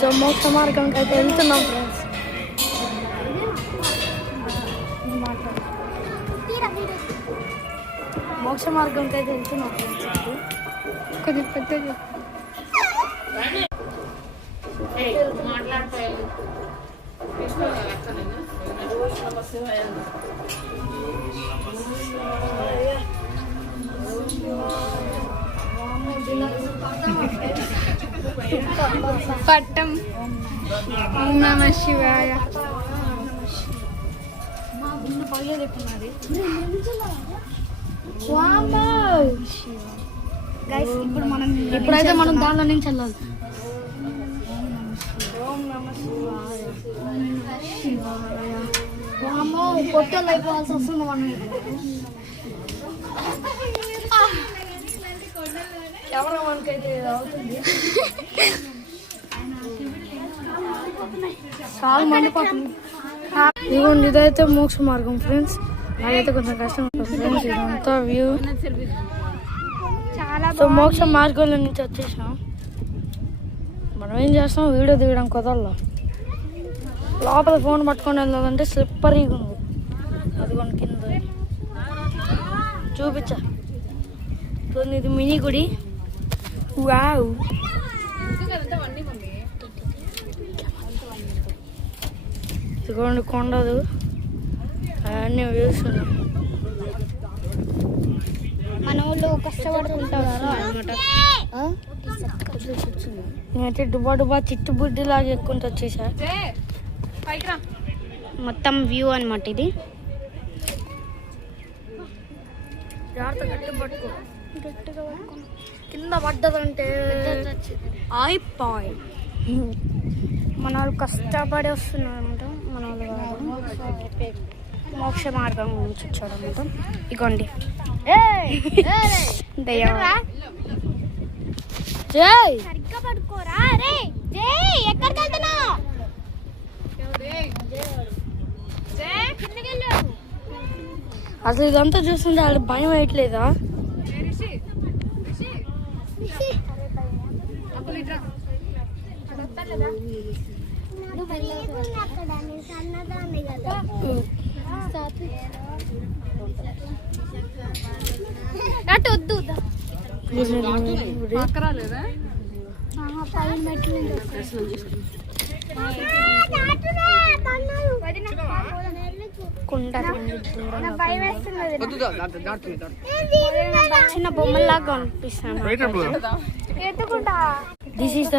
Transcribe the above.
So మోక్ష మార్గంకి అయితే వెళ్తున్నాం ఫ్రెండ్స్. మోక్ష మార్గంకి అయితే వెళ్తున్నాం ఫ్రెండ్స్. కొంచెం పెద్దగా పట్టం. ఓం నమ శివాయ. ఇప్పుడైతే మనం దానిలో నుంచి వెళ్ళాలి. పొట్టలు అయిపోవాల్సి వస్తుంది మనం. ఎవరో మనకైతే అవుతుంది. చాలా మండిపోతుంది. ఇదిగోండి, ఇదైతే మోక్ష మార్గం ఫ్రెండ్స్. నాకైతే కొంచెం కష్టం ఉంటుంది ఫ్రెండ్స్. ఇదంతా వ్యూ. సో మోక్ష మార్గంలో నుంచి వచ్చేసాం. మనం ఏం చేస్తాం, వీడియో దిగడం కుదరలో. లోపల ఫోన్ పట్టుకొని వెళ్ళాలంటే స్లిప్పరీగా ఉంది. అదిగోండి కింద చూపించా. ఇది మినీ గుడి. వావ్, ఇదిగోండి కొండలు, అవన్నీ వ్యూస్ ఉన్నాయి. మన వాళ్ళు కష్టపడుకుంటారు అనమాట. నేనైతే డుబా డుబా చిట్టుబుడ్డి లాగా ఎక్కుంటూ వచ్చేసా. మొత్తం వ్యూ అనమాట ఇది. జాగ్రత్త, గట్టి పట్టుకో. కింద పడ్డదంటే అయిపోయి. మన వాళ్ళు కష్టపడి వస్తున్నారు అనమాట. మన వాళ్ళు మోక్ష మార్గం నుంచి వచ్చాడు అనమాట. ఇగోండి దయ్యా. జై సరిగ్గా పడుకోరా రే. జై ఎక్కడికి వెళ్తున్నావు? అసలు ఇదంతా చూస్తుంటే వాళ్ళు భయం వేయట్లేదా? అటు వద్దు. చిన్న బొమ్మలాగా అనిపిస్తాను. This is the